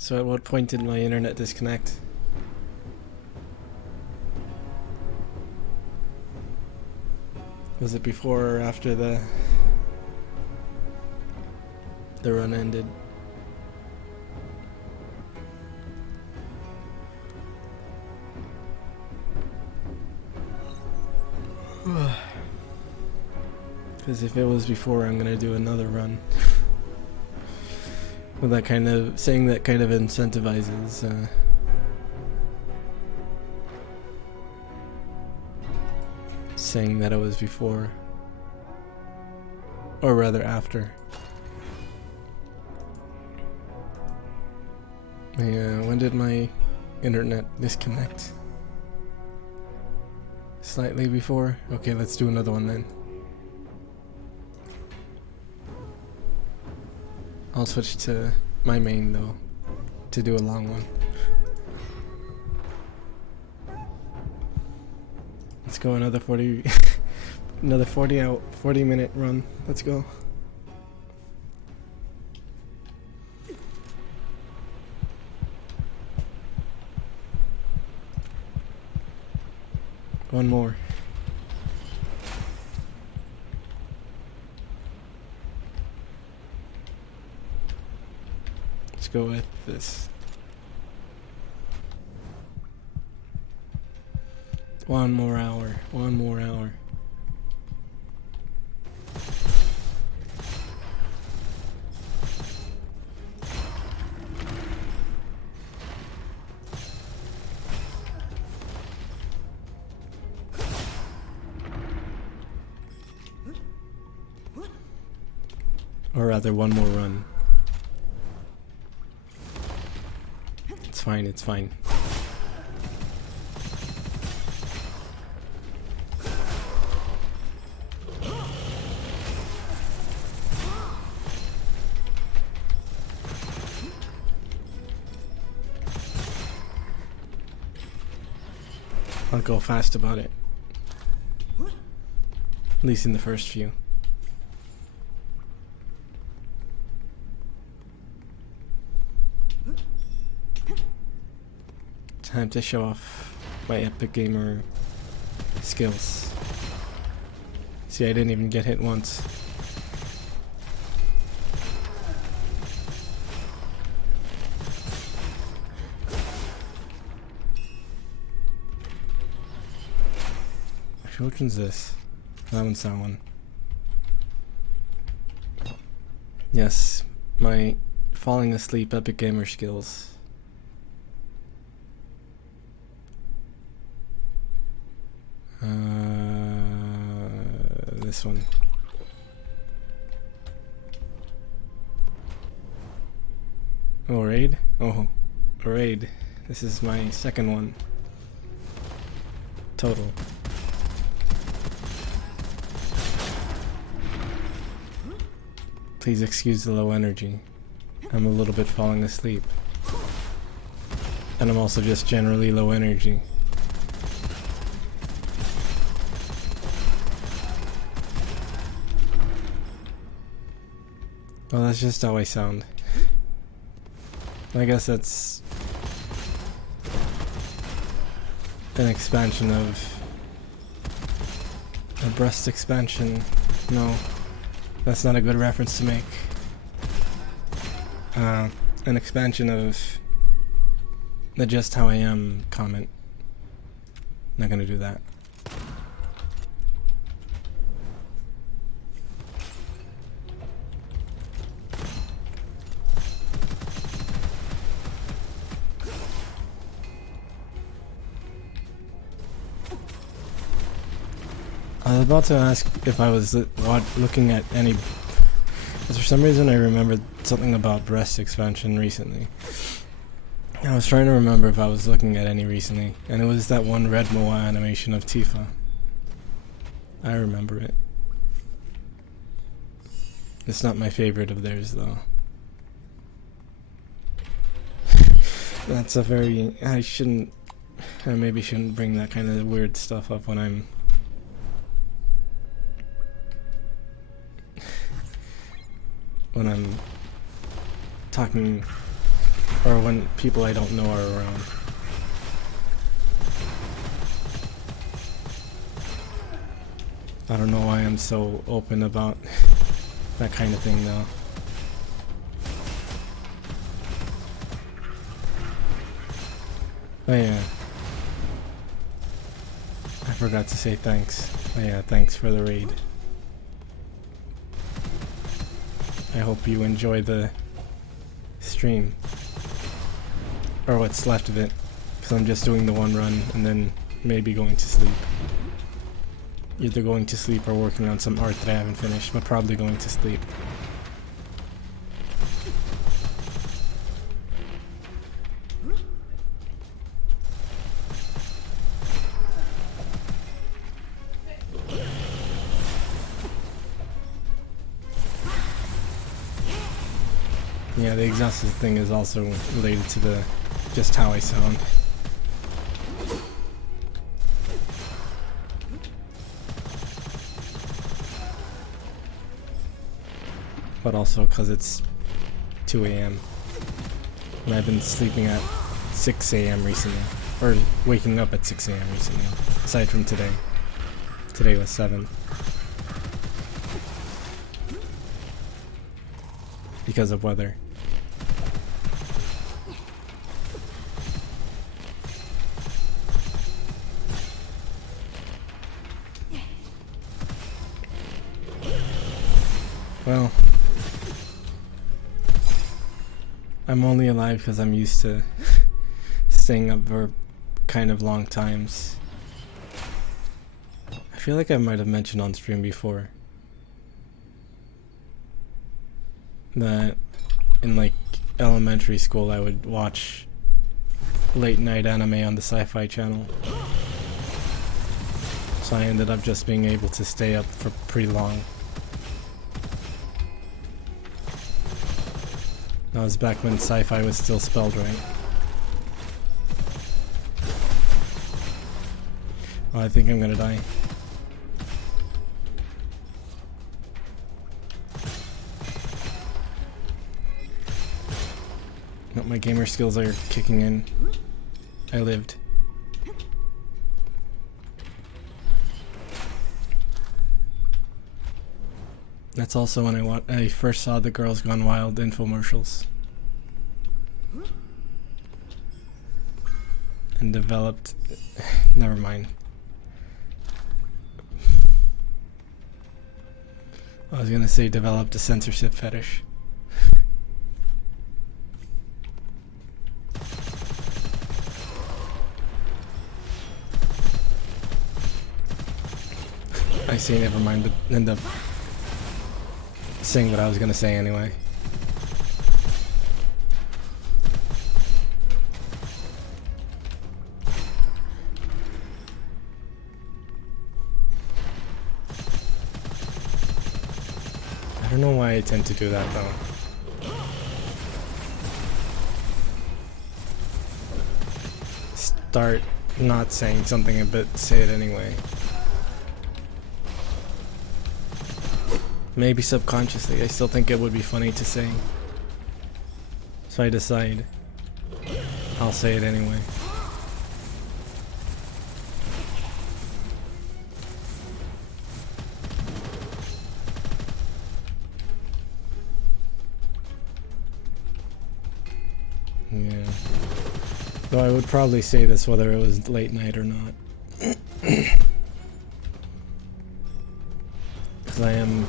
So at what point did my internet disconnect? Was it before or after the run ended? Because if it was before, I'm gonna do another run. Well, that kind of saying that kind of incentivizes saying that it was before, or rather after. Yeah, when did my internet disconnect? Slightly before? Okay, let's do another one then. I'll switch to my main though, to do a long one. Let's go another 40 another 40 minute run. Let's go. One more. Let's go with this. One more hour. One more hour. Or rather, one more run. It's fine, it's fine. I'll go fast about it. At least in the first few. Time to show off my epic gamer skills. See, I didn't even get hit once. Actually, which one's this? That one's that one. Yes, my falling asleep epic gamer skills. This one. Oh, raid? Oh, raid. This is my second one. Total. Please excuse the low energy. I'm a little bit falling asleep. And I'm also just generally low energy. Well, that's just how I sound. I guess that's an expansion of a breast expansion. No, that's not a good reference to make. An expansion of the just how I am comment. Not gonna do that. I was about to ask if I was looking at any... For some reason I remembered something about breast expansion recently. I was trying to remember if I was looking at any recently, and it was that one red Moa animation of Tifa. I remember it. It's not my favorite of theirs though. That's a very... I maybe shouldn't bring that kind of weird stuff up when I'm... talking Or when people I don't know are around. I don't know why I'm so open about that kind of thing though. Oh yeah. I forgot to say thanks. Oh yeah, thanks for the raid. I hope you enjoy the stream. Or what's left of it. Because I'm just doing the one run and then maybe going to sleep. Either going to sleep or working on some art that I haven't finished, but probably going to sleep. Yeah, the exhausted thing is also related to the just how I sound. But also because it's 2 a.m. and I've been sleeping at 6 a.m. recently, or waking up at 6 a.m. recently, aside from today. Today was 7. Because of weather. Well, I'm only alive because I'm used to staying up for kind of long times. I feel like I might have mentioned on stream before that in like elementary school I would watch late night anime on the Sci-Fi Channel. So I ended up just being able to stay up for pretty long. That was back when sci-fi was still spelled right. Oh, I think I'm gonna die. No, my gamer skills are kicking in. I lived. That's also when I first saw the Girls Gone Wild infomercials. And developed... Never mind. I was gonna say developed a censorship fetish. I say never mind, but end up saying what I was gonna say anyway. I don't know why I tend to do that though. Start not saying something but say it anyway. Maybe subconsciously, I still think it would be funny to say. So I decide I'll say it anyway. Yeah. Though I would probably say this whether it was late night or not. Because I am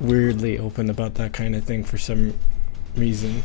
weirdly open about that kind of thing for some reason.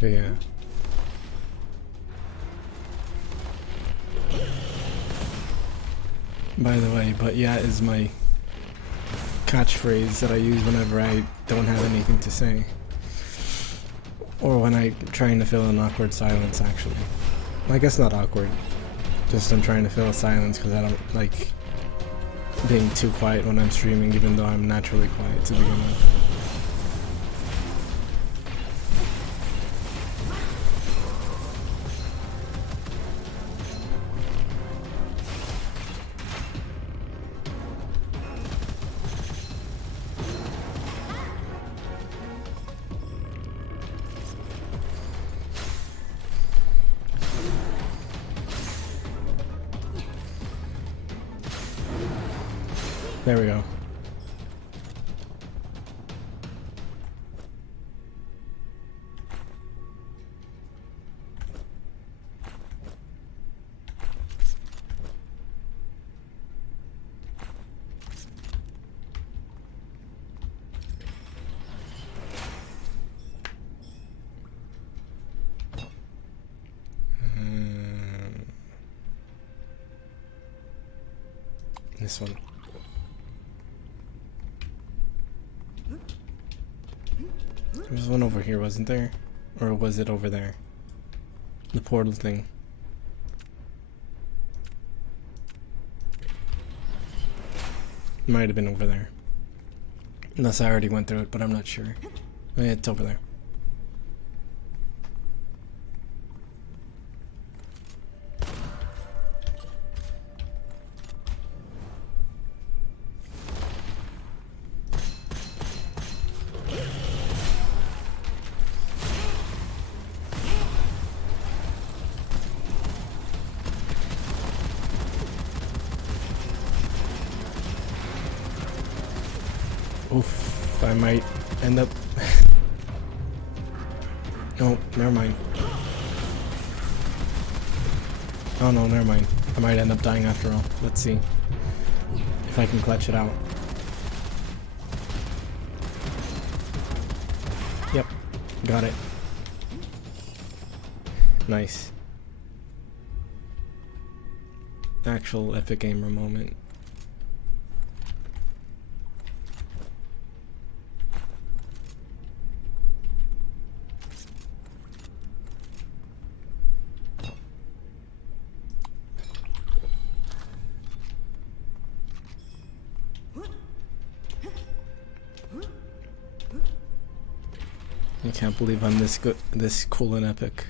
But yeah. By the way, but yeah is my catchphrase that I use whenever I don't have anything to say. Or when I'm trying to fill an awkward silence, actually. I guess not awkward. Just I'm trying to fill a silence because I don't like being too quiet when I'm streaming, even though I'm naturally quiet to begin with. There we go. This one. There was one over here, wasn't there? Or was it over there? The portal thing. Might have been over there. Unless I already went through it, but I'm not sure. Oh, yeah, it's over there. Oof, I might end up... No, never mind. Oh no, never mind. I might end up dying after all. Let's see if I can clutch it out. Yep, got it. Nice. Actual epic gamer moment. I can't believe I'm this good, this cool and epic.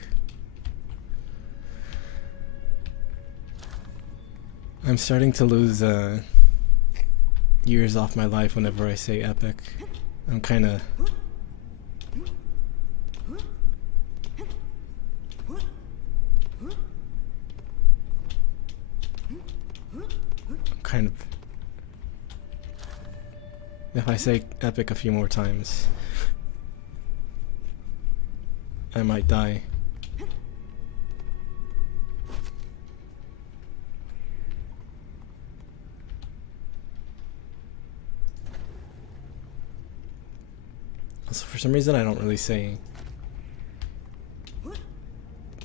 I'm starting to lose years off my life whenever I say epic. I'm kinda... If I say epic a few more times, I might die. Also, for some reason, I don't really say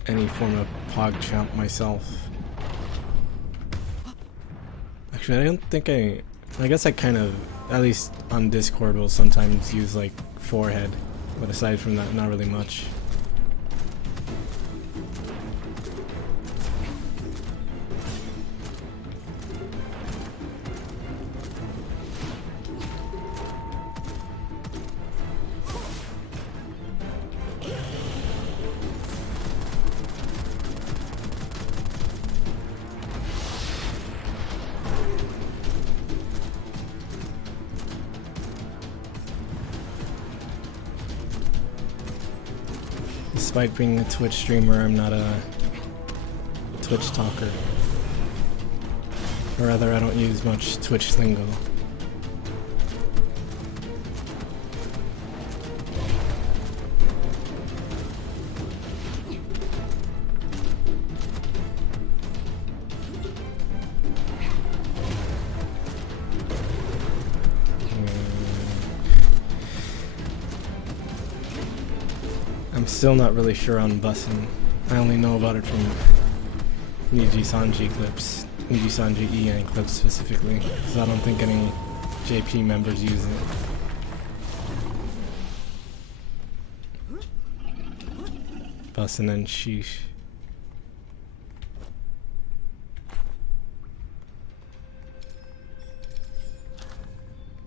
any form of PogChamp myself. Actually, I don't think I guess I kind of, at least on Discord, will sometimes use like forehead, but aside from that, not really much. Despite being a Twitch streamer, I'm not a Twitch talker. Or rather, I don't use much Twitch lingo. I'm still not really sure on busing. I only know about it from Niji-Sanji clips, Niji-Sanji EN clips specifically, because I don't think any JP members use it. bus and then sheesh.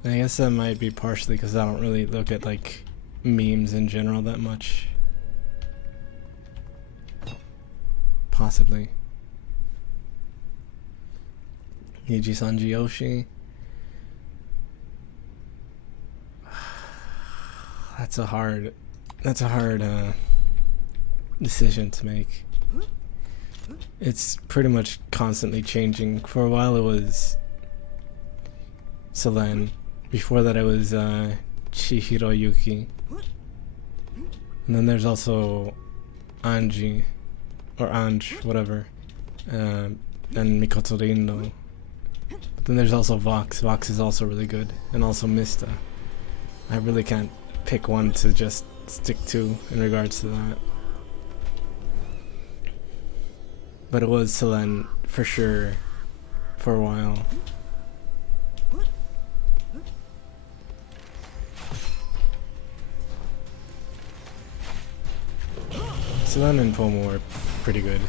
I guess that might be partially because I don't really look at like memes in general that much. Possibly. Niji Sanji Yoshi. That's a hard decision to make. It's pretty much constantly changing. For a while it was Selen. Before that it was Chihiro Yuki. And then there's also Anji, or Anj, whatever, and Mikoto Rindo. But then there's also Vox. Vox is also really good, and also Mista. I really can't pick one to just stick to in regards to that. But it was Selen for sure for a while. Selen and Pomo were pretty good.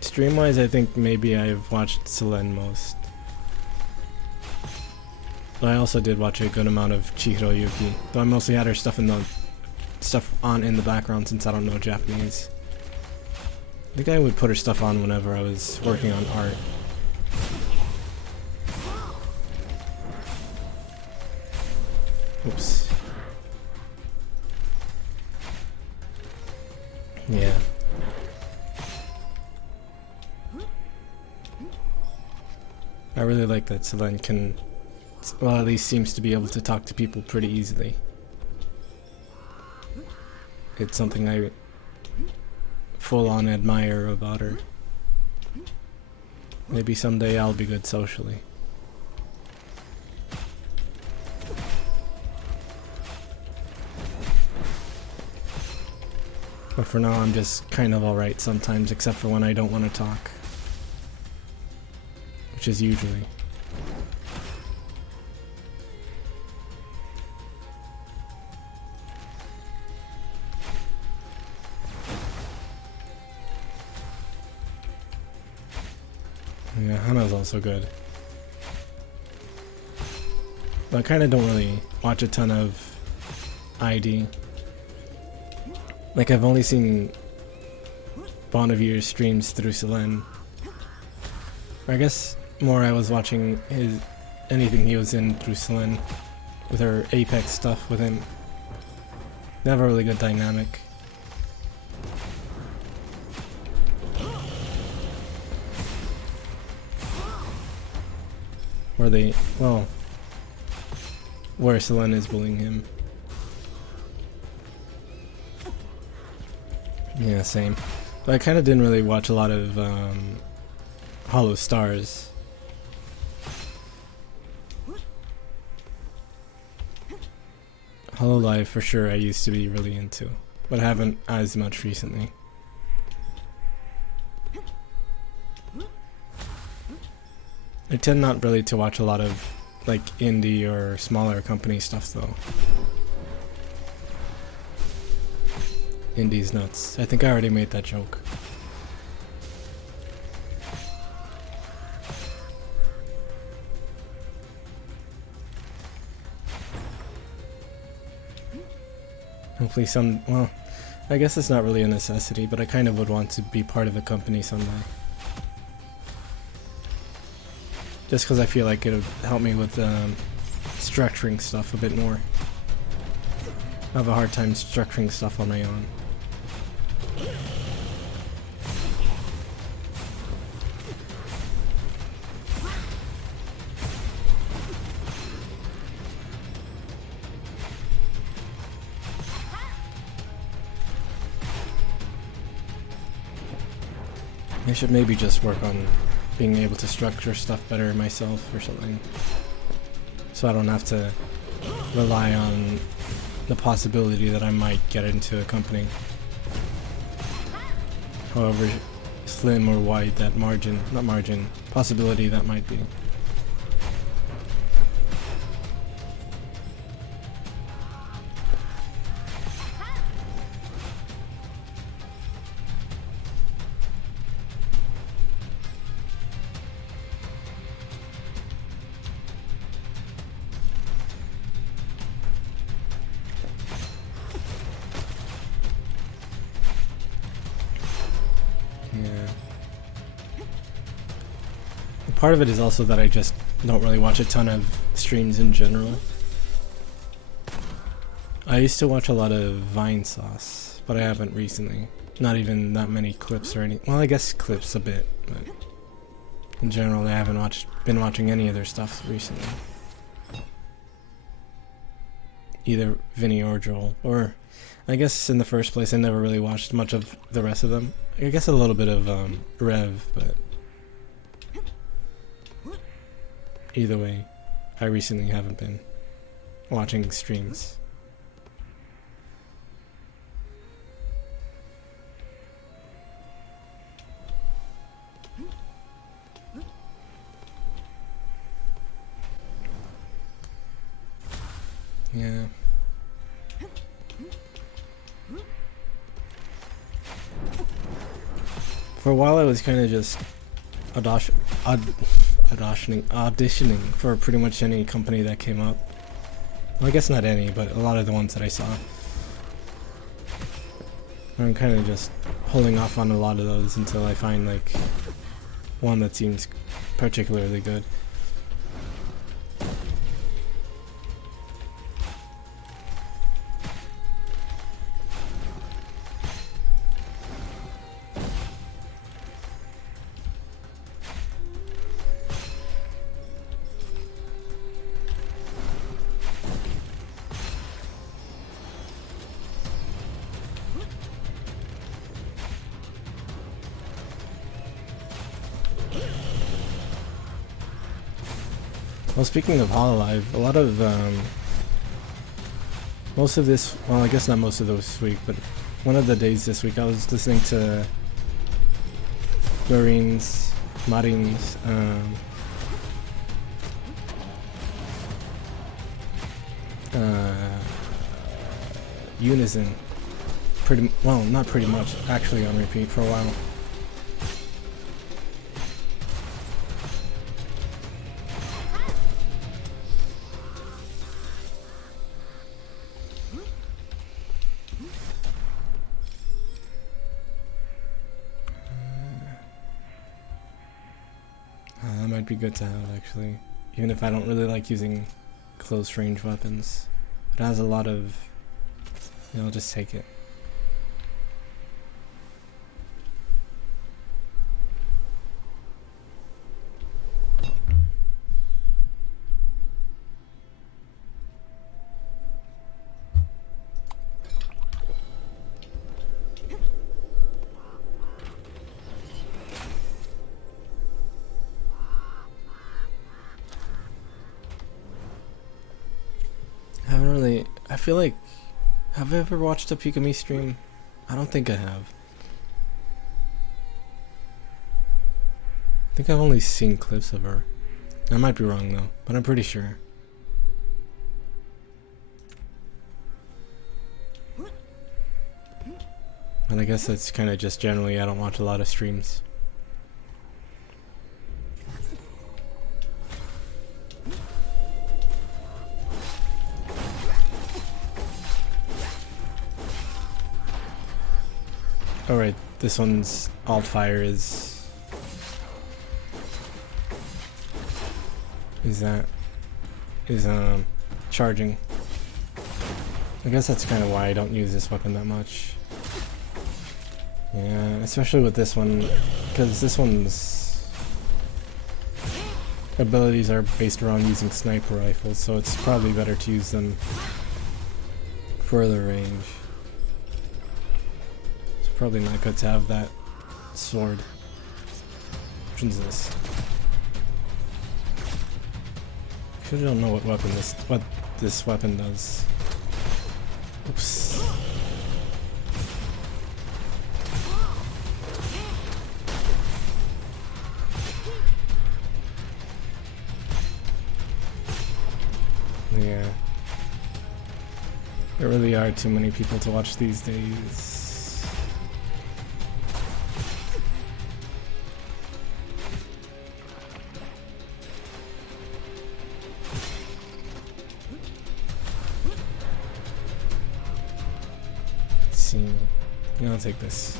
Stream-wise, I think maybe I've watched Selen most. But I also did watch a good amount of Chihiro Yuki, though I mostly had her stuff in the background since I don't know Japanese. I think I would put her stuff on whenever I was working on art. Oops. Yeah. I really like that Selen can, well, at least seems to be able to talk to people pretty easily. It's something I full on admire about her. Maybe someday I'll be good socially. But for now I'm just kind of alright sometimes, except for when I don't want to talk. Which is usually. Yeah, Hana's also good. But I kind of don't really watch a ton of ID. Like, I've only seen Bonnevier's streams through Selen. I guess more I was watching anything he was in through Selen with her Apex stuff with him. They have a really good dynamic. Where Selen is bullying him. Yeah, same. But I kind of didn't really watch a lot of Hollow Stars. Hololive for sure I used to be really into, but I haven't as much recently. I tend not really to watch a lot of like indie or smaller company stuff though. Indie's nuts. I think I already made that joke. Hopefully well, I guess it's not really a necessity, but I kind of would want to be part of a company someday. Just because I feel like it would help me with structuring stuff a bit more. I have a hard time structuring stuff on my own. I should maybe just work on being able to structure stuff better myself or something, so I don't have to rely on the possibility that I might get into a company, however slim or wide that possibility that might be. part of it is also that I just don't really watch a ton of streams in general. I used to watch a lot of Vine Sauce, but I haven't recently. Not even that many clips or any. Well, I guess clips a bit, but in general, I haven't been watching any of their stuff recently. Either Vinny or Joel, or I guess in the first place, I never really watched much of the rest of them. I guess a little bit of Rev, but either way, I recently haven't been watching streams. Yeah. For a while I was kind of just auditioning for pretty much any company that came up. Well, I guess not any, but a lot of the ones that I saw. I'm kind of just pulling off on a lot of those until I find like one that seems particularly good. Well, speaking of Hololive, a lot of most of this, well, I guess not most of this week, but one of the days this week I was listening to Marin's Unison, not pretty much, actually on repeat for a while. That might be good to have, actually, even if I don't really like using close range weapons. It has a lot of, I'll just take it. I feel like, have I ever watched a Pikami stream? I don't think I have. I think I've only seen clips of her. I might be wrong though, but I'm pretty sure. And I guess that's kind of just generally I don't watch a lot of streams. Alright, this one's alt fire is charging. I guess that's kind of why I don't use this weapon that much. Yeah, especially with this one, because this one's abilities are based around using sniper rifles, so it's probably better to use them further range. Probably not good to have that sword. Which one's this? Actually, I don't know what this weapon does. Oops. Yeah. There really are too many people to watch these days. Yeah, I'll take this.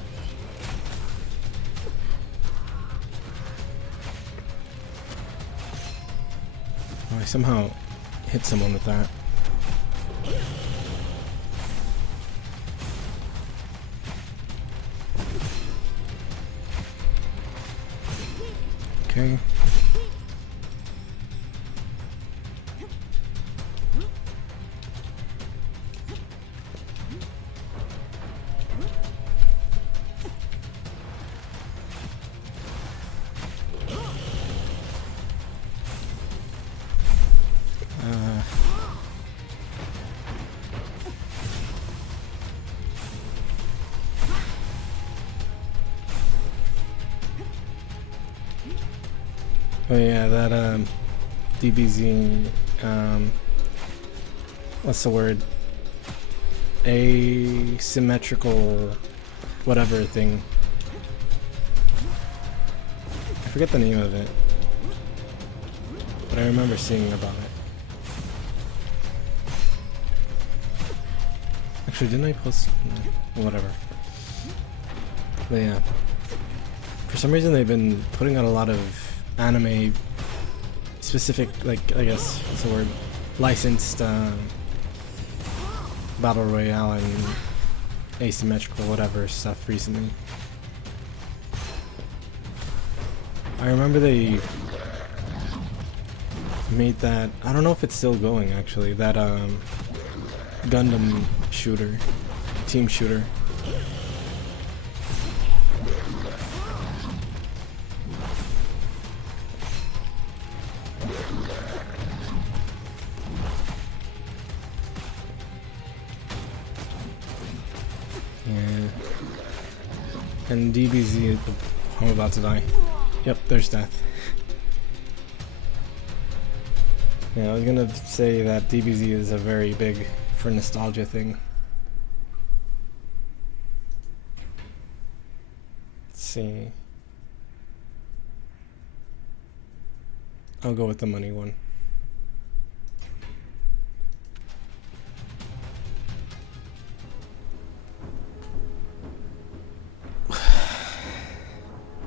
somehow hit someone with that. Okay. Oh yeah, that DBZ, what's the word? Asymmetrical whatever thing. I forget the name of it, but I remember seeing about it. Actually, didn't I post? No, whatever. But yeah, for some reason they've been putting out a lot of anime specific, like, I guess what's the word, licensed battle royale and asymmetrical whatever stuff recently. I remember they made that, I don't know if it's still going actually, that Gundam shooter, team shooter. Yeah. And DBZ, I'm about to die. Yep, there's death. Yeah, I was gonna say that DBZ is a very big for nostalgia thing. Let's see. I'll go with the money one.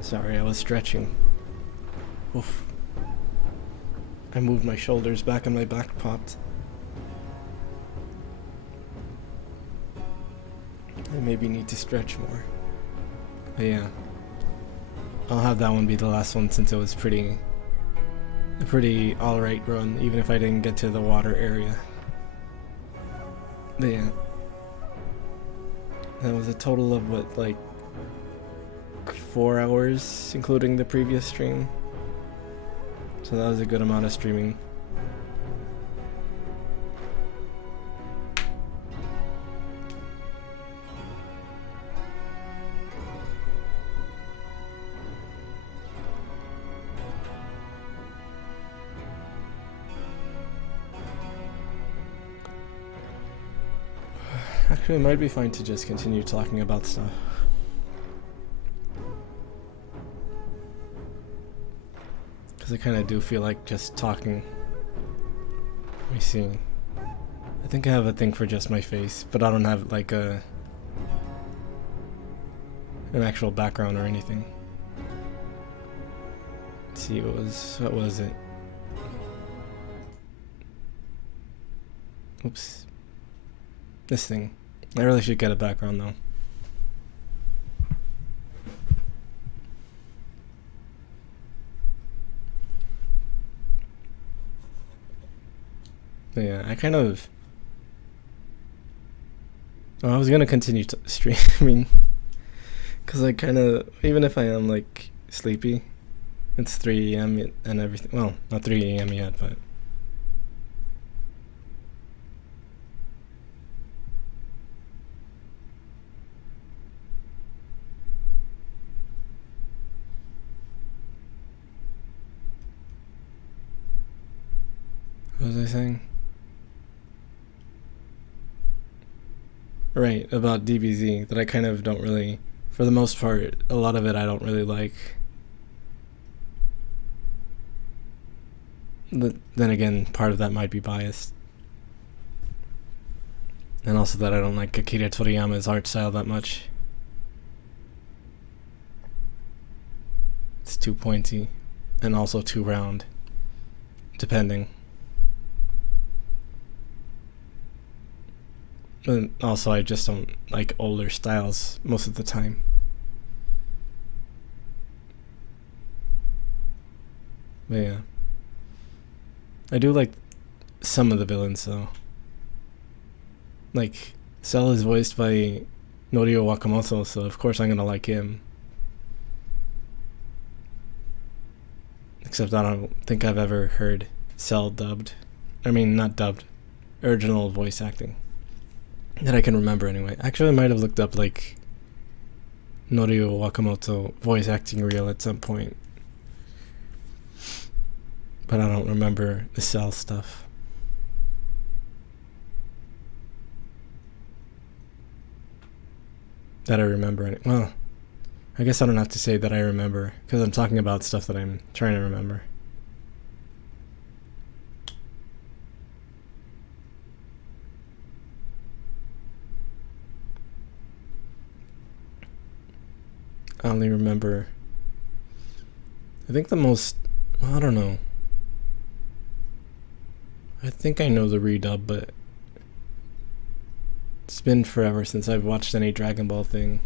Sorry, I was stretching. Oof. I moved my shoulders back and my back popped. I maybe need to stretch more. But yeah. I'll have that one be the last one since it was a pretty alright run, even if I didn't get to the water area. But yeah. That was a total of what, like 4 hours, including the previous stream. So that was a good amount of streaming. Actually, it might be fine to just continue talking about stuff. I kind of do feel like just talking. Let me see. I think I have a thing for just my face, but I don't have like an actual background or anything. Let's see, what was it? Oops. This thing. I really should get a background though. But yeah, I kind of... I was gonna continue streaming. Because I kind of... Even if I am, like, sleepy, it's 3 a.m. and everything. Well, not 3 a.m. yet, but... What was I saying? Right, about DBZ, that I kind of don't really, for the most part, a lot of it I don't really like. But then again, part of that might be biased. And also that I don't like Akira Toriyama's art style that much. It's too pointy, and also too round, depending. And also, I just don't like older styles most of the time. But yeah, I do like some of the villains though. Like Cell is voiced by Norio Wakamoto, so of course I'm gonna like him. Except I don't think I've ever heard Cell dubbed. I mean, not dubbed, original voice acting. That I can remember anyway. Actually, I might have looked up like Norio Wakamoto voice acting reel at some point. But I don't remember the Cell stuff. That I remember. Well, I guess I don't have to say that I remember, because I'm talking about stuff that I'm trying to remember. I only remember, I think the most, well, I don't know. I think I know the redub, but it's been forever since I've watched any Dragon Ball thing.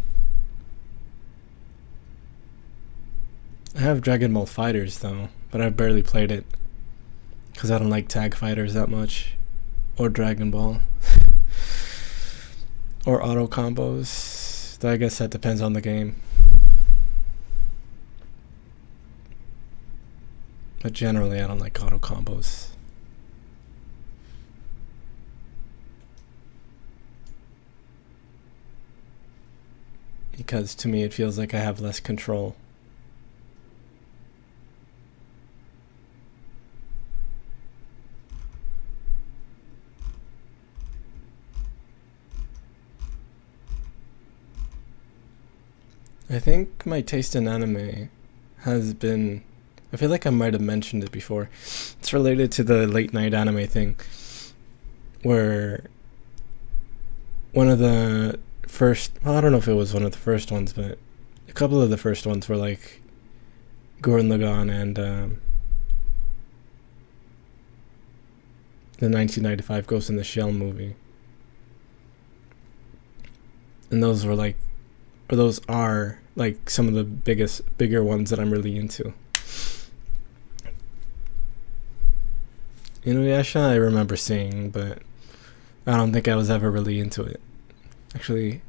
I have Dragon Ball Fighters though, but I've barely played it because I don't like tag fighters that much, or Dragon Ball, or auto combos. I guess that depends on the game. But generally, I don't like auto combos. Because to me, it feels like I have less control. I think my taste in anime has been, I feel like I might have mentioned it before. It's related to the late night anime thing, where one of the first, well, I don't know if it was one of the first ones, but a couple of the first ones were like Gurren Lagann and the 1995 Ghost in the Shell movie. And those were like, or those are like some of the bigger ones that I'm really into. Inuyasha I remember seeing, but I don't think I was ever really into it. Actually,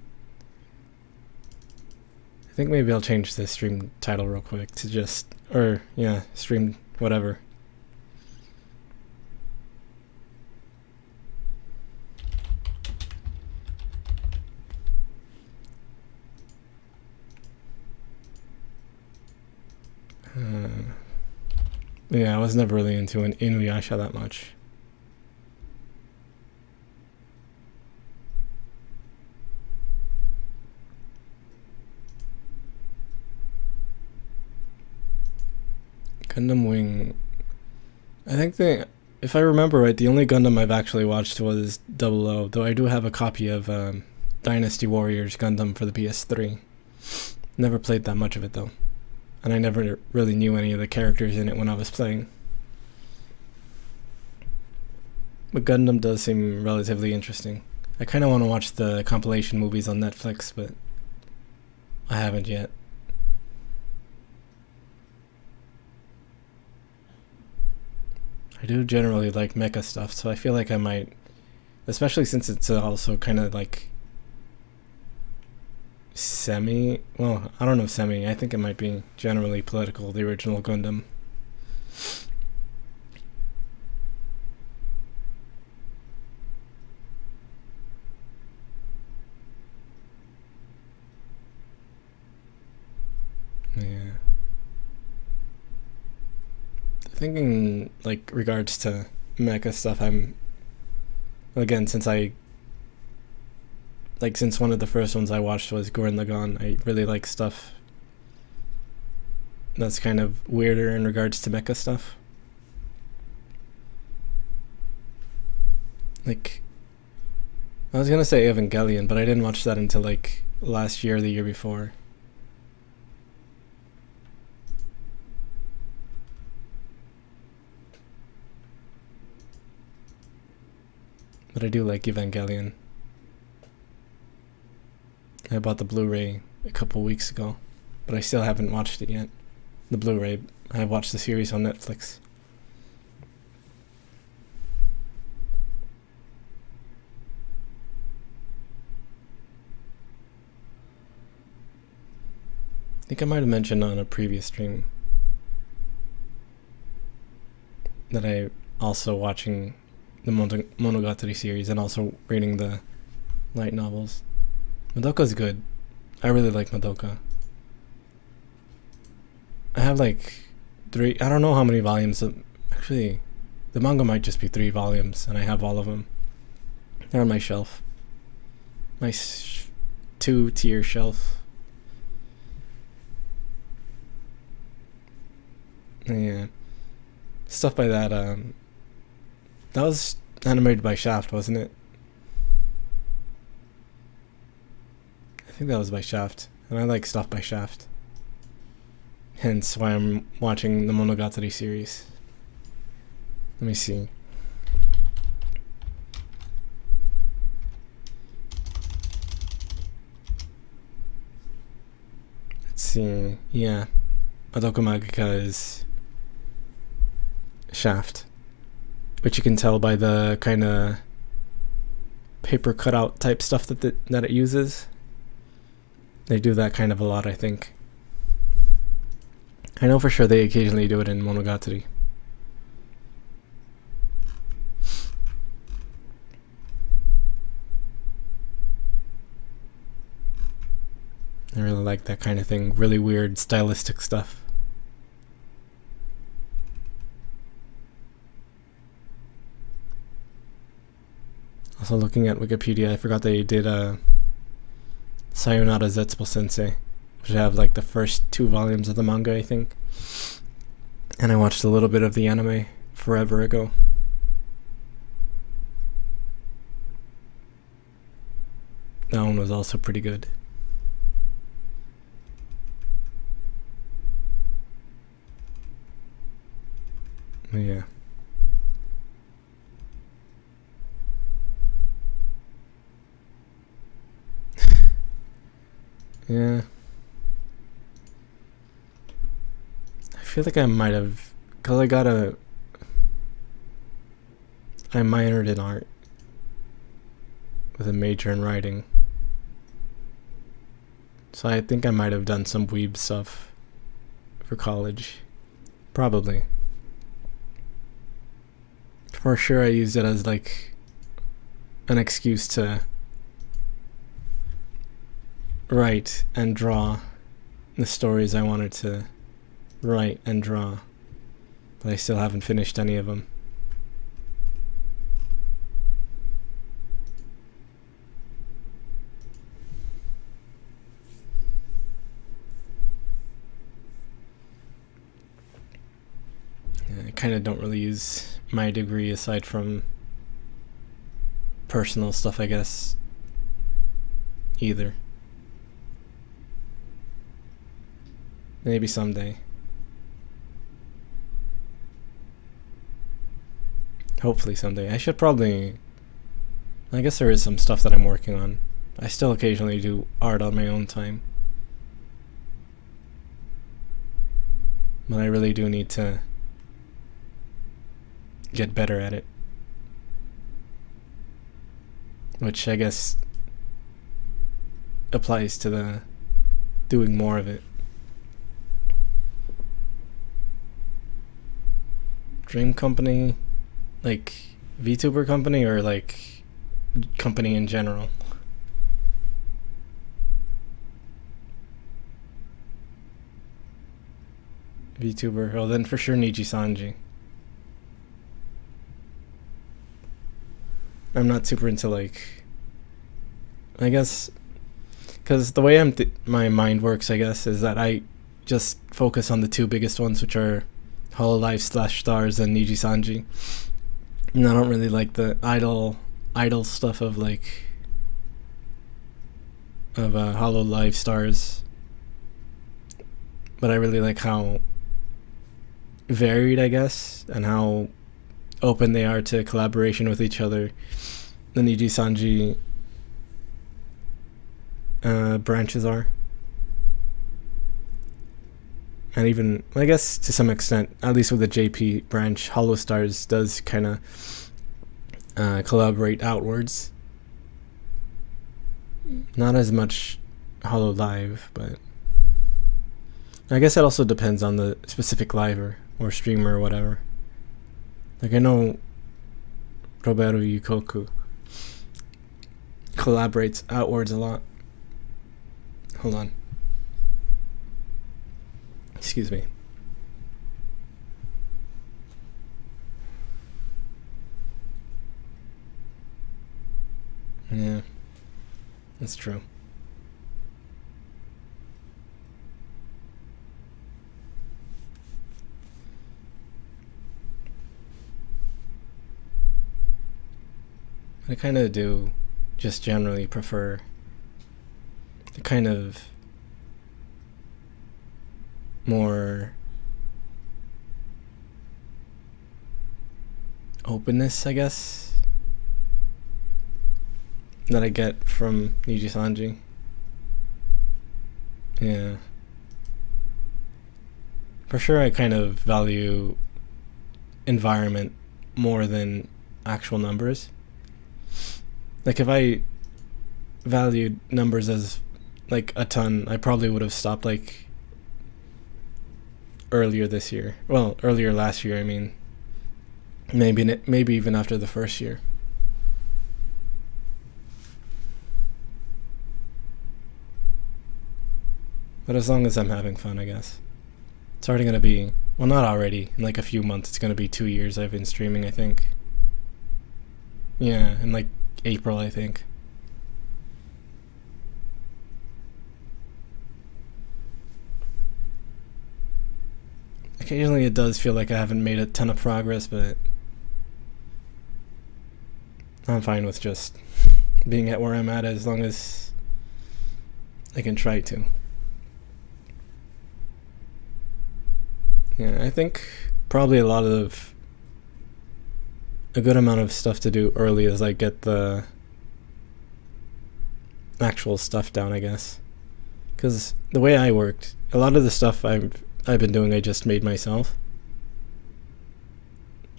I think maybe I'll change the stream title real quick to just, or yeah, stream whatever. Yeah, I was never really into an Inuyasha that much. Gundam Wing. I think if I remember right, the only Gundam I've actually watched was 00, though I do have a copy of Dynasty Warriors Gundam for the PS3. Never played that much of it though. And I never really knew any of the characters in it when I was playing. But Gundam does seem relatively interesting. I kind of want to watch the compilation movies on Netflix, but I haven't yet. I do generally like mecha stuff, so I feel like I might, especially since it's also kind of like semi, well, I don't know semi, I think it might be generally political, the original Gundam. Yeah. Thinking like regards to mecha stuff, I'm, again, since one of the first ones I watched was Gurren Lagann, I really like stuff that's kind of weirder in regards to mecha stuff. Like, I was gonna say Evangelion, but I didn't watch that until like last year or the year before. But I do like Evangelion. I bought the Blu-ray a couple weeks ago, but I still haven't watched it yet. The Blu-ray. I watched the series on Netflix. I think I might have mentioned on a previous stream that I also watching the Monogatari series and also reading the light novels. Madoka's good. I really like Madoka. I have like 3. I don't know how many volumes. Actually, the manga might just be 3 volumes, and I have all of them. They're on my shelf. My 2-tier shelf. Yeah. Stuff by that, that was animated by Shaft, wasn't it? I think that was by Shaft, and I like stuff by Shaft. Hence why I'm watching the Monogatari series. Let me see. Let's see. Yeah. Madoka Magica is Shaft, which you can tell by the kind of paper cutout type stuff that it uses. They do that kind of a lot, I think. I know for sure they occasionally do it in Monogatari. I really like that kind of thing. Really weird stylistic stuff. Also looking at Wikipedia, I forgot they did Sayonara Zetsubo Sensei, which have like the first 2 volumes of the manga, I think. And I watched a little bit of the anime forever ago. That one was also pretty good. Yeah. Yeah. I feel like I might have, because I minored in art with a major in writing. So I think I might have done some weeb stuff for college. Probably. For sure I used it as like an excuse to write and draw the stories I wanted to write and draw, but I still haven't finished any of them. I kind of don't really use my degree aside from personal stuff, I guess, either. Maybe someday. Hopefully someday. I should probably... I guess there is some stuff that I'm working on. I still occasionally do art on my own time. But I really do need to get better at it. Which I guess applies to the doing more of it. Dream company, like VTuber company, or like company in general? VTuber, well then for sure Niji Sanji. I'm not super into like, I guess, because the way my mind works, I guess, is that I just focus on the 2 biggest ones, which are Hololive/Stars and Niji Sanji. And I don't really like the idol stuff of like Hololive Stars. But I really like how varied, I guess, and how open they are to collaboration with each other. The Niji Sanji branches are. And even, I guess to some extent, at least with the JP branch, Hollow Stars does kind of collaborate outwards. Not as much Hollow Live, but I guess it also depends on the specific liver or streamer or whatever. Like I know Roberto Yukoku collaborates outwards a lot. Hold on. Excuse me. Yeah, that's true. I kind of do just generally prefer the kind of more openness, I guess, that I get from Niji Sanji. Yeah. For sure, I kind of value environment more than actual numbers. Like, if I valued numbers as, like, a ton, I probably would have stopped, like, earlier this year. Well, earlier last year, I mean. Maybe even after the first year. But as long as I'm having fun, I guess. It's already going to be, well, not already. In like a few months, it's going to be 2 years I've been streaming, I think. Yeah, in like April, I think. Occasionally it does feel like I haven't made a ton of progress, but I'm fine with just being at where I'm at as long as I can try to. Yeah, I think probably a good amount of stuff to do early is like get the actual stuff down, I guess. Because the way I worked, a lot of the stuff I've been doing, I just made myself,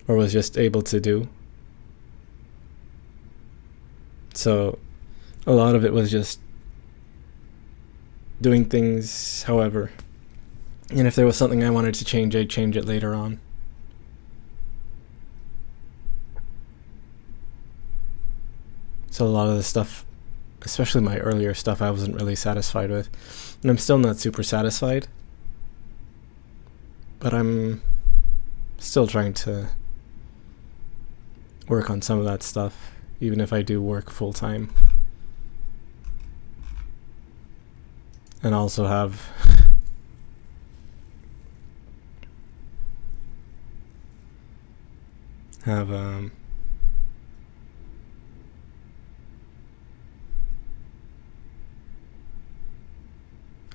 or was just able to do. So a lot of it was just doing things however. And if there was something I wanted to change, I'd change it later on. So a lot of the stuff, especially my earlier stuff, I wasn't really satisfied with. And I'm still not super satisfied. But I'm still trying to work on some of that stuff, even if I do work full time. And also have I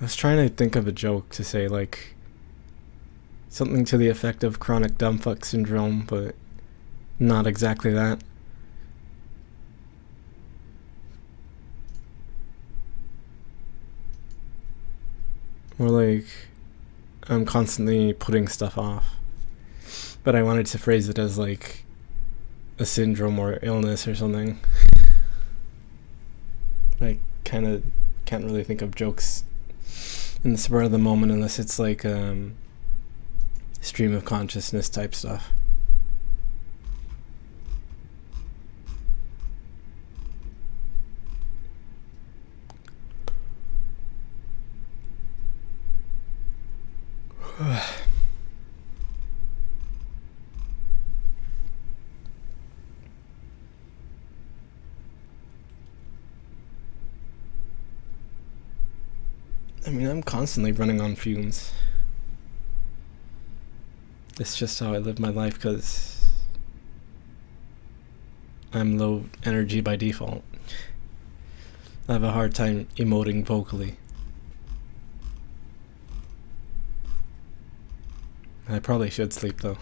was trying to think of a joke to say, like, something to the effect of chronic dumbfuck syndrome, but not exactly that. More like I'm constantly putting stuff off. But I wanted to phrase it as like a syndrome or illness or something. I kind of can't really think of jokes in the spur of the moment unless it's like stream of consciousness type stuff. I mean, I'm constantly running on fumes. It's just how I live my life because I'm low energy by default. I have a hard time emoting vocally. I probably should sleep though.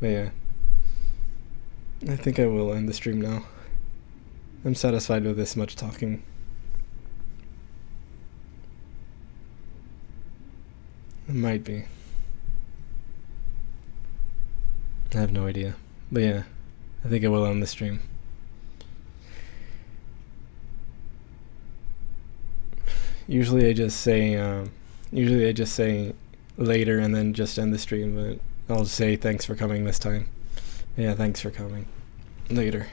But yeah. I think I will end the stream now. I'm satisfied with this much talking. It might be. I have no idea. But yeah, I think I will end the stream. Usually I just say later and then just end the stream, but I'll say thanks for coming this time. Yeah, thanks for coming. Later.